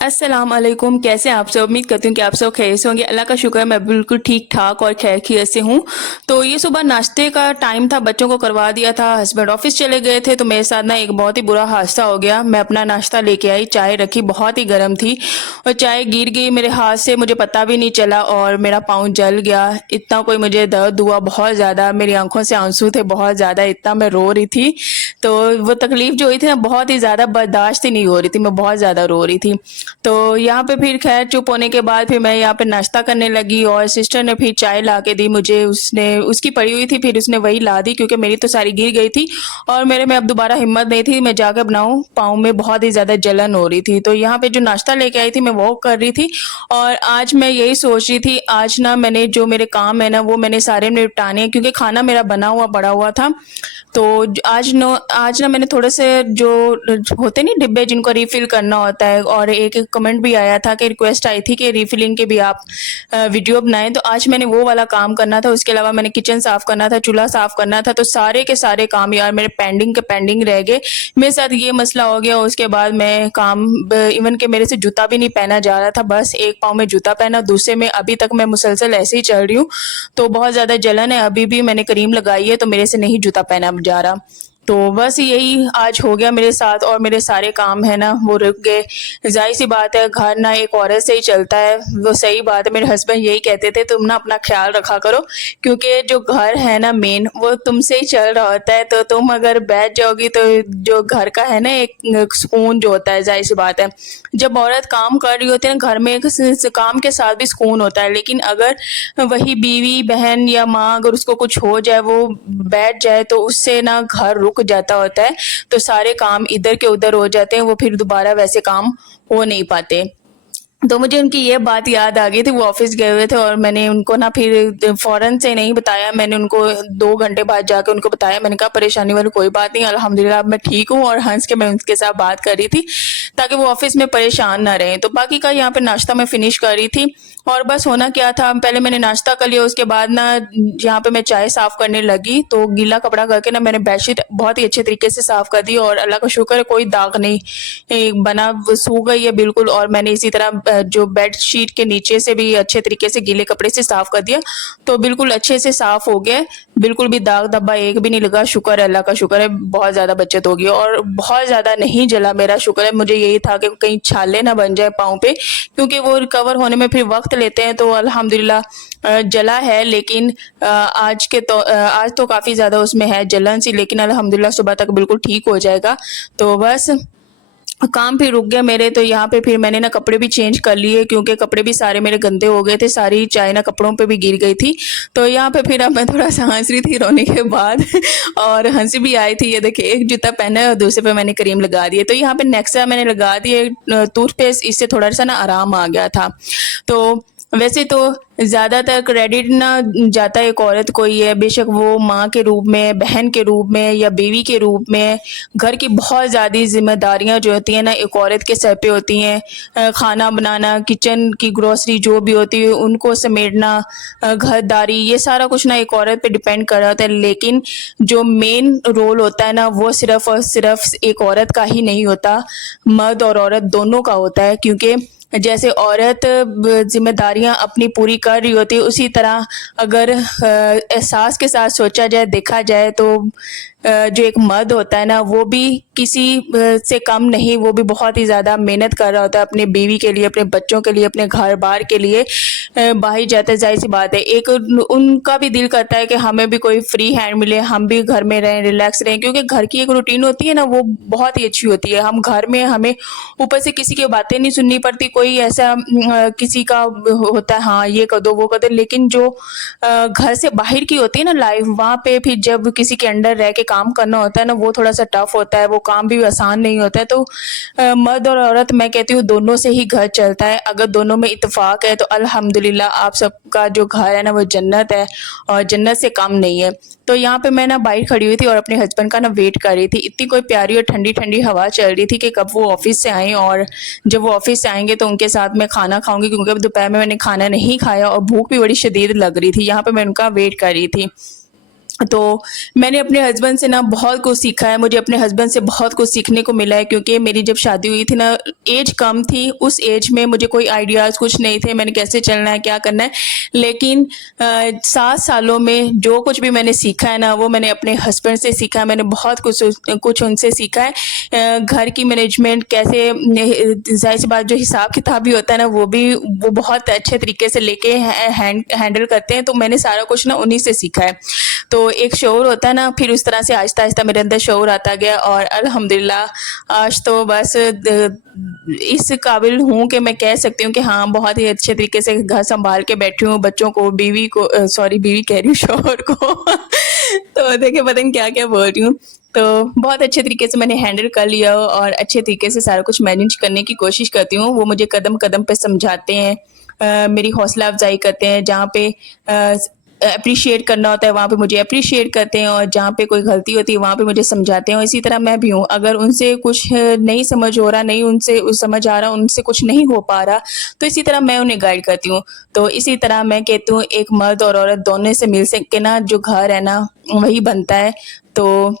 अस्सलाम वालेकुम। कैसे हैं आप सब? उम्मीद करती हूँ कि आप सब खैरियत से होंगे। अल्लाह का शुक्र है मैं बिल्कुल ठीक ठाक और खैर खैरियत से हूँ। तो ये सुबह नाश्ते का टाइम था, बच्चों को करवा दिया था, हस्बैंड ऑफिस चले गए थे, तो मेरे साथ ना एक बहुत ही बुरा हादसा हो गया। मैं अपना नाश्ता लेके आई, चाय रखी, बहुत ही गर्म थी और चाय गिर गई मेरे हाथ से, मुझे पता भी नहीं चला और मेरा पाँव जल गया। इतना कोई मुझे दर्द हुआ बहुत ज़्यादा, मेरी आंखों से आंसू थे बहुत ज़्यादा, इतना मैं रो रही थी। तो वो तकलीफ जो हुई थी ना, बहुत ही ज़्यादा बर्दाश्त ही नहीं हो रही थी, मैं बहुत ज़्यादा रो रही थी। तो यहाँ पे फिर खैर चुप होने के बाद फिर मैं यहाँ पे नाश्ता करने लगी और सिस्टर ने फिर चाय ला के दी मुझे। उसने उसकी पड़ी हुई थी, फिर उसने वही ला दी क्योंकि मेरी तो सारी गिर गई थी और मेरे में अब दोबारा हिम्मत नहीं थी मैं जाकर बनाऊं। पाँव में बहुत ही ज़्यादा जलन हो रही थी, तो यहाँ पे जो नाश्ता लेके आई थी मैं वो कर रही थी। और आज मैं यही सोच रही थी, आज ना मैंने जो मेरे काम है ना वो मैंने सारे निपटाने हैं क्योंकि खाना मेरा बना हुआ पड़ा हुआ था। तो आज ना मैंने थोड़े से जो होते नहीं डिब्बे जिनको रिफिल करना होता है, और एक कमेंट भी आया था कि रिक्वेस्ट आई थी कि रिफिलिंग के भी आप वीडियो बनाएं, तो आज मैंने वो वाला काम करना था। उसके अलावा मैंने किचन साफ करना था, चूल्हा साफ करना था, तो सारे के सारे काम यार मेरे पेंडिंग के पेंडिंग रह गए। मेरे साथ ये मसला हो गया। उसके बाद मैं काम इवन के मेरे से जूता भी नहीं पहना जा रहा था, बस एक पाँव में जूता पहना, दूसरे में अभी तक मैं मुसलसल ऐसे ही चल रही हूँ। तो बहुत ज़्यादा जलन है, अभी भी मैंने क्रीम लगाई है तो मेरे से नहीं जूता पहना जा रहा। तो बस यही आज हो गया मेरे साथ और मेरे सारे काम है ना वो रुक गए। जाहिर सी बात है, घर ना एक औरत से ही चलता है, वो सही बात है। मेरे हस्बैंड यही कहते थे तुम ना अपना ख्याल रखा करो क्योंकि जो घर है ना मेन वो तुमसे ही चल रहा होता है। तो तुम अगर बैठ जाओगी तो जो घर का है ना एक सुकून जो होता है, जाहिर सी बात है जब औरत काम कर रही होती है ना घर में, एक काम के साथ भी सुकून होता है। लेकिन अगर वही बीवी बहन या माँ अगर उसको कुछ हो जाए, वो बैठ जाए, तो उससे ना घर रुक जाता होता है, तो सारे काम इधर के उधर हो जाते हैं, वो फिर दोबारा वैसे काम हो नहीं पाते। तो मुझे उनकी ये बात याद आ गई थी, वो ऑफिस गए हुए थे और मैंने उनको ना फिर फौरन से नहीं बताया, मैंने उनको 2 घंटे बाद जाके उनको बताया। मैंने कहा परेशानी वाली कोई बात नहीं, अल्हम्दुलिल्लाह अब मैं ठीक हूँ, और हंस के मैं उनके साथ बात कर रही थी ताकि वो ऑफिस में परेशान ना रहे। तो बाकी का यहाँ पे नाश्ता मैं फिनिश कर रही थी और बस होना क्या था, पहले मैंने नाश्ता कर लिया, उसके बाद ना यहाँ पे मैं चाय साफ करने लगी, तो गीला कपड़ा करके ना मैंने बेडशीट बहुत ही अच्छे तरीके से साफ कर दी और अल्लाह का शुक्र है कोई दाग नहीं बना, वो सूख गई है बिल्कुल। और मैंने इसी तरह जो बेड शीट के नीचे से भी अच्छे तरीके से गीले कपड़े से साफ कर दिया, तो बिल्कुल अच्छे से साफ हो गया, बिल्कुल भी दाग धब्बा एक भी नहीं लगा। शुक्र है, अल्लाह का शुक्र है, बहुत ज्यादा बचत हो गई और बहुत ज्यादा नहीं जला, मेरा शुक्र है। मुझे यही था कि कहीं छाले ना बन जाए पाँव पे, क्योंकि वो रिकवर होने में फिर वक्त लेते हैं। तो अल्हम्दुलिल्लाह जला है, लेकिन आज तो काफी ज्यादा उसमें है जलन सी, लेकिन अल्हम्दुलिल्लाह सुबह तक बिल्कुल ठीक हो जाएगा। तो बस काम भी रुक गया मेरे। तो यहाँ पे फिर मैंने ना कपड़े भी चेंज कर लिए क्योंकि कपड़े भी सारे मेरे गंदे हो गए थे, सारी चाय ना कपड़ों पे भी गिर गई थी। तो यहाँ पे फिर अब मैं थोड़ा सा हंस रही थी रोने के बाद और हंसी भी आई थी। ये देखिए एक जूता पहना है और दूसरे पे मैंने क्रीम लगा दी है। तो यहाँ पे नेक्सा मैंने लगा दिए टूथपेस्ट, इससे थोड़ा सा ना आराम आ गया था। तो वैसे तो ज्यादातर क्रेडिट ना जाता है एक औरत को ही है, बेशक वो माँ के रूप में, बहन के रूप में या बीवी के रूप में। घर की बहुत ज़्यादा जिम्मेदारियां जो होती हैं ना एक औरत के सर पे होती हैं। खाना बनाना, किचन की ग्रोसरी जो भी होती है उनको समेटना, घरदारी, ये सारा कुछ ना एक औरत पे डिपेंड कर रहा होता है। लेकिन जो मेन रोल होता है ना वो सिर्फ और सिर्फ एक औरत का ही नहीं होता, मर्द और औरत दोनों का होता है। क्योंकि जैसे औरत जिम्मेदारियां अपनी पूरी कर रही होती है, उसी तरह अगर एहसास के साथ सोचा जाए, देखा जाए, तो जो एक मर्द होता है ना वो भी किसी से कम नहीं, वो भी बहुत ही ज़्यादा मेहनत कर रहा होता है अपनी बीवी के लिए, अपने बच्चों के लिए, अपने घर बार के लिए बाहर जाते हैं। जाहिर सी बात है एक उनका भी दिल करता है कि हमें भी कोई फ्री हैंड मिले, हम भी घर में रहें, रिलैक्स रहें, क्योंकि घर की एक रूटीन होती है ना वो बहुत ही अच्छी होती है। हम घर में, हमें ऊपर से किसी की बातें नहीं सुननी पड़ती, कोई ऐसा किसी का होता है हाँ ये कर दो वो कर दो, लेकिन जो घर से बाहर की होती है ना लाइफ, वहाँ पे फिर जब किसी के अंडर रह के काम करना होता है ना वो थोड़ा सा टफ होता है, वो काम भी आसान नहीं होता है। तो मर्द और औरत मैं कहती हूँ दोनों से ही घर चलता है। अगर दोनों में इत्तेफाक है तो अल्हम्दुलिल्लाह आप सबका जो घर है ना वो जन्नत है और जन्नत से कम नहीं है। तो यहाँ पे मैं ना बाहर खड़ी हुई थी और अपने हस्बैंड का ना वेट कर रही थी। इतनी कोई प्यारी और ठंडी ठंडी हवा चल रही थी कि कब वो ऑफिस से आए, और जब वो ऑफिस से आएंगे तो उनके साथ मैं खाना खाऊंगी, क्योंकि अब दोपहर में मैंने खाना नहीं खाया और भूख भी बड़ी शदीद लग रही थी। यहाँ पे मैं उनका वेट कर रही थी। तो मैंने अपने हस्बैंड से ना बहुत कुछ सीखा है, मुझे अपने हस्बैंड से बहुत कुछ सीखने को मिला है, क्योंकि मेरी जब शादी हुई थी ना, एज कम थी, उस एज में मुझे कोई आइडियाज़ कुछ नहीं थे, मैंने कैसे चलना है, क्या करना है। लेकिन 7 सालों में जो कुछ भी मैंने सीखा है ना, वो मैंने अपने हस्बैंड से सीखा है। मैंने बहुत कुछ उनसे सीखा है। घर की मैनेजमेंट कैसे, ज़ाहिर सी बात, जो हिसाब-किताब भी होता है ना, वो बहुत अच्छे तरीके से लेके हैंडल करते हैं, तो मैंने सारा कुछ ना उन्हीं से सीखा है। तो एक शऊर होता है ना, फिर उस तरह से आहिस्ता-आहिस्ता मेरे अंदर शऊर आता गया, और अल्हम्दुलिल्लाह आज तो बस इस काबिल हूँ कि मैं कह सकती हूँ कि हाँ, बहुत ही अच्छे तरीके से घर सँभाल के बैठी हूँ, बच्चों को, बीवी को, सॉरी बीवी कह रही हूँ, शौहर को। तो देखिए पता नहीं क्या-क्या बोल रही हूँ। तो बहुत अच्छे तरीके से मैंने हैंडल कर लिया, और अच्छे तरीके से सारा कुछ मैनेज करने की कोशिश करती हूँ। वो मुझे कदम-कदम पे समझाते हैं, मेरी हौसला अफ़ज़ाई करते हैं, जहाँ पे एप्रिशिएट करना होता है वहाँ पे मुझे एप्रिशिएट करते हैं, और जहाँ पे कोई गलती होती है वहाँ पे मुझे समझाते हैं, और इसी तरह मैं भी हूँ। अगर उनसे कुछ नहीं समझ हो रहा, नहीं उनसे समझ आ रहा, उनसे कुछ नहीं हो पा रहा, तो इसी तरह मैं उन्हें गाइड करती हूँ। तो इसी तरह मैं कहती हूँ, एक मर्द और औरत दोनों से मिल सक के ना जो घर है ना, वही बनता है। तो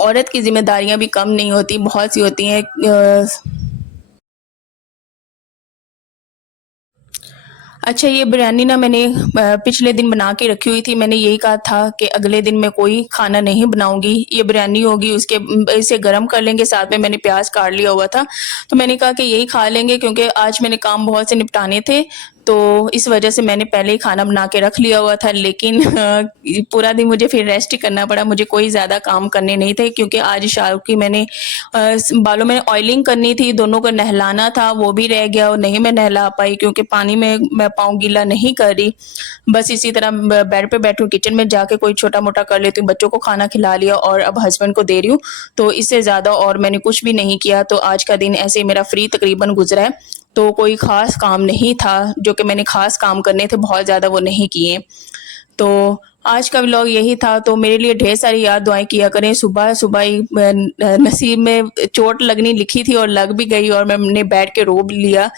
औरत की ज़िम्मेदारियाँ भी कम नहीं होती, बहुत सी होती हैं। अच्छा, ये बिरयानी ना मैंने पिछले दिन बना के रखी हुई थी। मैंने यही कहा था कि अगले दिन मैं कोई खाना नहीं बनाऊँगी, ये बिरयानी होगी, इसे गरम कर लेंगे, साथ में मैंने प्याज़ काट लिया हुआ था। तो मैंने कहा कि यही खा लेंगे, क्योंकि आज मैंने काम बहुत से निपटाने थे, तो इस वजह से मैंने पहले ही खाना बना के रख लिया हुआ था। लेकिन पूरा दिन मुझे फिर रेस्ट ही करना पड़ा, मुझे कोई ज़्यादा काम करने नहीं थे, क्योंकि आज शाहरुख की मैंने बालों में ऑयलिंग करनी थी, दोनों को नहलाना था, वो भी रह गया और नहीं मैं नहला पाई, क्योंकि पानी में मैं पाँव गीला नहीं कर रही। बस इसी तरह बेड पे बैठी हूँ, किचन में जाके कोई छोटा-मोटा कर लेती हूँ, बच्चों को खाना खिला लिया और अब हस्बैंड को दे रही हूँ। तो इससे ज़्यादा और मैंने कुछ भी नहीं किया, तो आज का दिन ऐसे ही मेरा फ्री तकरीबन गुज़रा है। तो कोई ख़ास काम नहीं था, जो कि मैंने ख़ास काम करने थे बहुत ज़्यादा, वो नहीं किए। तो आज का व्लॉग यही था, तो मेरे लिए ढेर सारी याद दुआएँ किया करें। सुबह-सुबह ही नसीब में चोट लगनी लिखी थी और लग भी गई, और मैंने बैठ के रो भी लिया।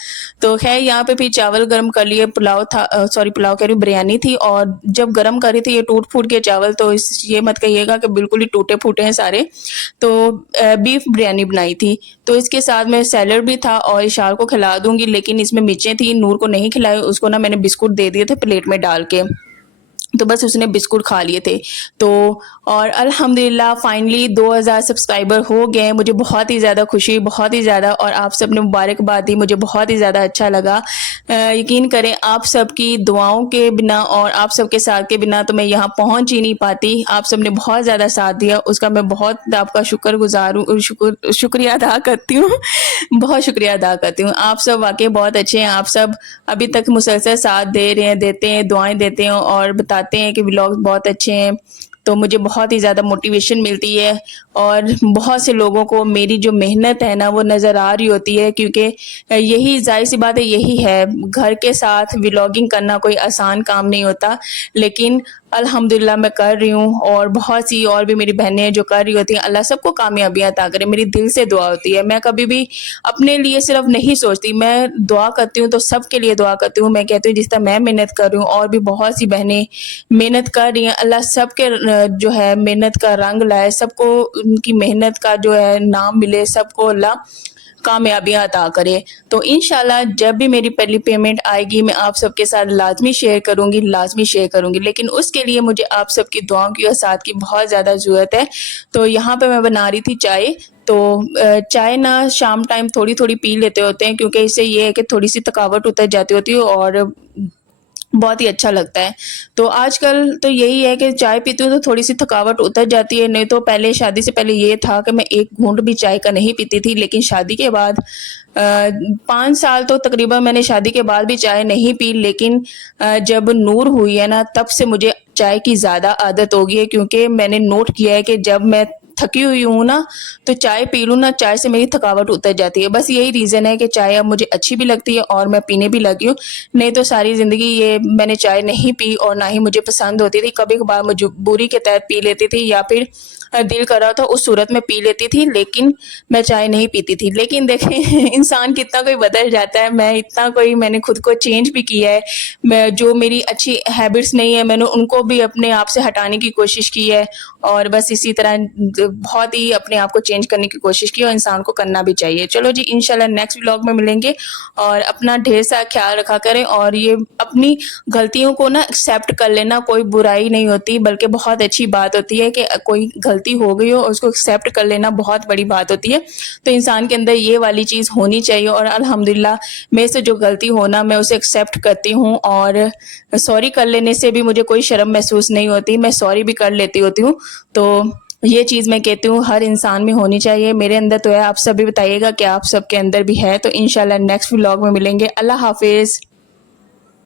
तो ख़ैर यहाँ पे फिर चावल गरम कर लिए, पुलाव था, सॉरी पुलाव कह रही हूँ, बिरयानी थी, और जब गरम कर रही थी ये टूट-फूट के चावल, तो ये मत कहिएगा कि बिल्कुल ही टूटे-फूटे हैं सारे। तो बीफ बिरयानी बनाई थी। तो इसके साथ में सैलेड भी था, और इशार को खिला दूँगी, लेकिन इसमें मिर्चें थी, नूर को नहीं खिलाई, उसको ना मैंने बिस्कुट दे दिए थे प्लेट में डाल के। तो बस उसने बिस्कुट खा लिए थे। तो और अल्हम्दुलिल्लाह फाइनली 2000 सब्सक्राइबर हो गए हैं। मुझे बहुत ही ज़्यादा खुशी, बहुत ही ज़्यादा, और आप सब ने मुबारकबाद दी, मुझे बहुत ही ज़्यादा अच्छा लगा। यकीन करें आप सबकी दुआओं के बिना और आप सबके साथ के बिना तो मैं यहाँ पहुँच ही नहीं पाती। आप सब ने बहुत ज़्यादा साथ दिया, उसका मैं बहुत आपका शुक्रगुज़ार हूँ, शुक्रिया अदा करती हूँ। बहुत शुक्रिया अदा करती हूँ। आप सब वाक़ई बहुत अच्छे हैं, आप सब अभी तक मुसलसल साथ दे रहे हैं, देते हैं, दुआएँ देते हैं और बताते हैं कि व्लॉग्स बहुत अच्छे हैं। तो मुझे बहुत ही ज़्यादा मोटिवेशन मिलती है, और बहुत से लोगों को मेरी जो मेहनत है ना वो नज़र आ रही होती है, क्योंकि यही ज़ाहिर-सी बात है, यही है, घर के साथ व्लॉगिंग करना कोई आसान काम नहीं होता। लेकिन अल्हम्दुलिल्लाह मैं कर रही हूँ, और बहुत सी और भी मेरी बहनें हैं जो कर रही होती हैं। अल्लाह सबको कामयाबियाँ अता करे, मेरी दिल से दुआ होती है। मैं कभी भी अपने लिए सिर्फ नहीं सोचती, मैं दुआ करती हूँ तो सबके लिए दुआ करती हूँ। मैं कहती हूँ जिस तरह मैं मेहनत कर रही हूँ और भी बहुत सी बहनें मेहनत कर रही हैं, अल्लाह सबके जो है मेहनत का रंग लाए, सबको उनकी मेहनत का जो है नाम मिले, सबको अल्लाह कामयाबियाँ अता करे। तो इंशाल्लाह जब भी मेरी पहली पेमेंट आएगी मैं आप सबके साथ लाज़मी शेयर करूँगी, लाज़मी शेयर करूँगी। लेकिन उसके लिए मुझे आप सबकी दुआओं की और साथ की बहुत ज़्यादा ज़रूरत है। तो यहाँ पे मैं बना रही थी चाय, तो चाय ना शाम टाइम थोड़ी-थोड़ी पी लेते होते हैं, क्योंकि इससे ये है कि थोड़ी-सी थकावट उतर जाती होती है और बहुत ही अच्छा लगता है। तो आजकल तो यही है कि चाय पीती हूँ तो थोड़ी-सी थकावट उतर जाती है, नहीं तो पहले शादी से पहले ये था कि मैं एक घूँट भी चाय का नहीं पीती थी। लेकिन शादी के बाद 5 साल तो तकरीबन मैंने शादी के बाद भी चाय नहीं पी, लेकिन जब नूर हुई है ना तब से मुझे चाय की ज़्यादा आदत हो गई है, क्योंकि मैंने नोट किया है कि जब मैं थकी हुई हूँ ना, तो चाय पी लूँ ना, चाय से मेरी थकावट उतर जाती है। बस यही रीज़न है कि चाय अब मुझे अच्छी भी लगती है और मैं पीने भी लगी हूँ। नहीं तो सारी ज़िंदगी ये मैंने चाय नहीं पी और ना ही मुझे पसंद होती थी। कभी-कभार मजबूरी के तहत पी लेती थी, या फिर दिल कर रहा था उस सूरत में पी लेती थी, लेकिन मैं चाय नहीं पीती थी। लेकिन देखें इंसान कितना कोई बदल जाता है, मैंने खुद को चेंज भी किया है। मैं जो मेरी अच्छी हैबिट्स नहीं है मैंने उनको भी अपने आप से हटाने की कोशिश की है, और बस इसी तरह बहुत ही अपने आप को चेंज करने की कोशिश की, और इंसान को करना भी चाहिए। चलो जी, इंशाल्लाह नेक्स्ट व्लॉग में मिलेंगे, और अपना ढेर सारा ख्याल रखा करें, और ये अपनी गलतियों को ना एक्सेप्ट कर लेना कोई बुराई नहीं होती, बल्कि बहुत अच्छी बात होती है कि कोई गलती हो गई हो और उसको एक्सेप्ट कर लेना बहुत बड़ी बात होती है। तो इंसान के अंदर ये वाली चीज़ होनी चाहिए, और अल्हम्दुलिल्लाह मेरे से जो गलती होना मैं उसे एक्सेप्ट करती हूँ, और सॉरी कर लेने से भी मुझे कोई शर्म महसूस नहीं होती, मैं सॉरी भी कर लेती होती हूँ। तो ये चीज़ मैं कहती हूँ हर इंसान में होनी चाहिए। मेरे अंदर तो है, आप सब भी बताइएगा कि आप सबके अंदर भी है। तो इंशाल्लाह नेक्स्ट व्लॉग में मिलेंगे। अल्लाह हाफिज़।